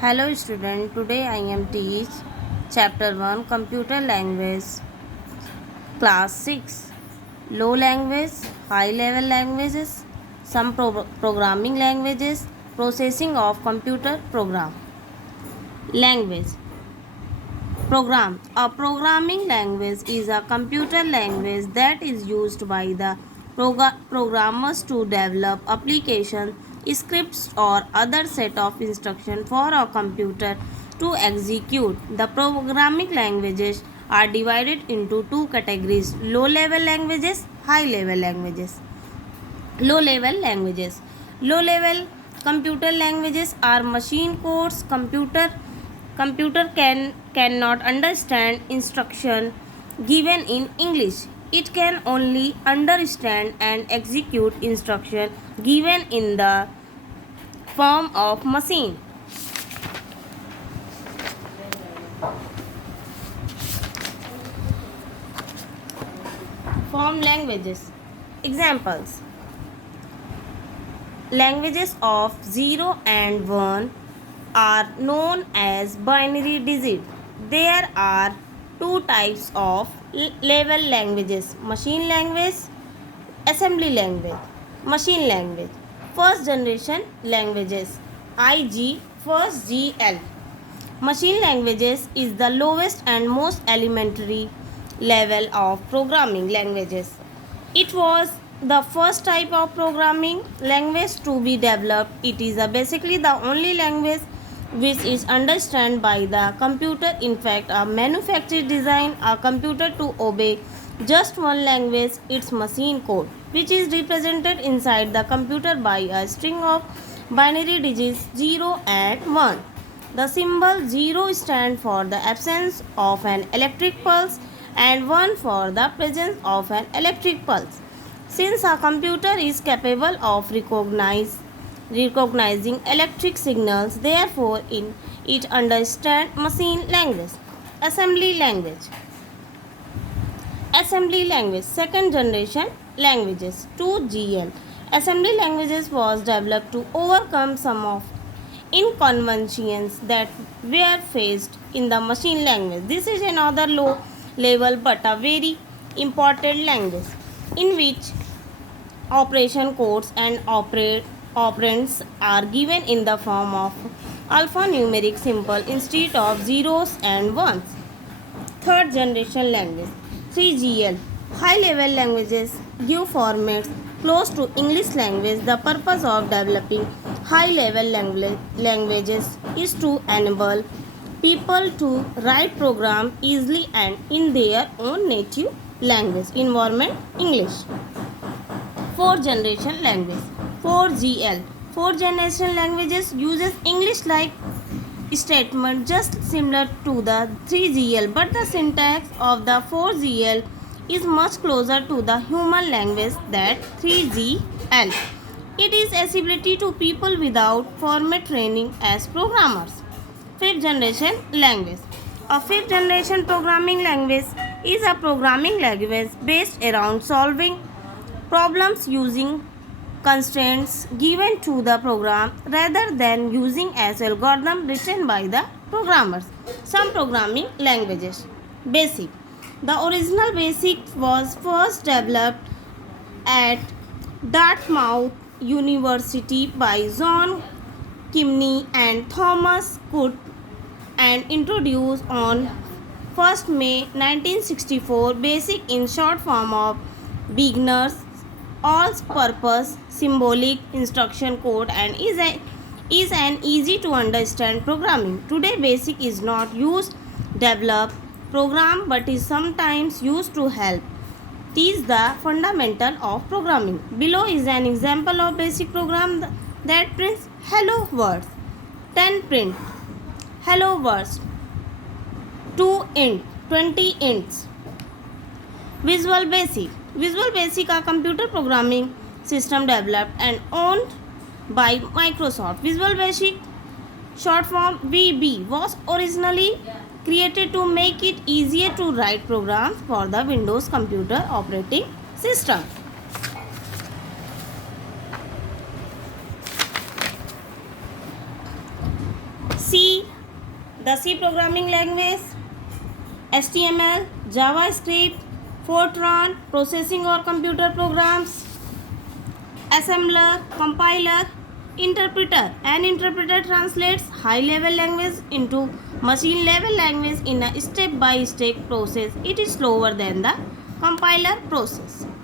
Hello student, today I am teach chapter 1 computer language class 6 low language, high level languages, some programming languages, processing of computer program. Language program. A programming language is a computer language that is used by the programmers to develop applications, scripts or other set of instructions for a computer to execute. The programming languages are divided into two categories: low level languages, high level languages. Low level languages. Low level computer languages are machine codes. Computer cannot understand instruction given in English. It can only understand and execute instruction given in the form of machine. Form languages. Examples: languages of 0 and 1 are known as binary digits. There are two types of level languages: machine language, assembly language. Machine language. First generation languages, IG, first GL. Machine languages is the lowest and most elementary level of programming languages. It was the first type of programming language to be developed. It is basically the only language which is understood by the computer. In fact, a manufacturer designed a computer to obey just one language, its machine code, which is represented inside the computer by a string of binary digits 0 and 1. The symbol 0 stands for the absence of an electric pulse and 1 for the presence of an electric pulse. Since a computer is capable of recognizing electric signals, therefore it understands machine language. Assembly language. Assembly language, second generation languages, 2GL. Assembly languages was developed to overcome some of inconveniences that were faced in the machine language. This is another low level but a very important language in which operation codes and operands are given in the form of alphanumeric symbol instead of zeros and ones. Third generation language, 3GL. High level languages give formats close to English language. The purpose of developing high level languages is to enable people to write programs easily and in their own native language environment, English. Fourth generation language, 4GL. Fourth generation languages uses English like statement just similar to the 3GL, but the syntax of the 4GL is much closer to the human language than 3GL. It is accessibility to people without formal training as programmers. Fifth generation language. A fifth generation programming language is a programming language based around solving problems using constraints given to the program rather than using as algorithm written by the programmers. Some programming languages. Basic. The original BASIC was first developed at Dartmouth University by John Kimney and Thomas Cook and introduced on 1st May 1964. BASIC in short form of beginners all-purpose symbolic instruction code and is an easy to understand programming. Today BASIC is not used develop program but is sometimes used to help teach the fundamental of programming. Below is an example of BASIC program that prints hello world. 10 print hello words, 2 int, 20 ints. Visual Basic. Visual Basic, a computer programming system developed and owned by Microsoft. Visual Basic, short form VB, was originally created to make it easier to write programs for the Windows computer operating system. C. The C programming language, HTML, JavaScript, Fortran, processing or computer programs, assembler, compiler, interpreter. An interpreter translates high level language into machine level language in a step by step process. It is slower than the compiler process.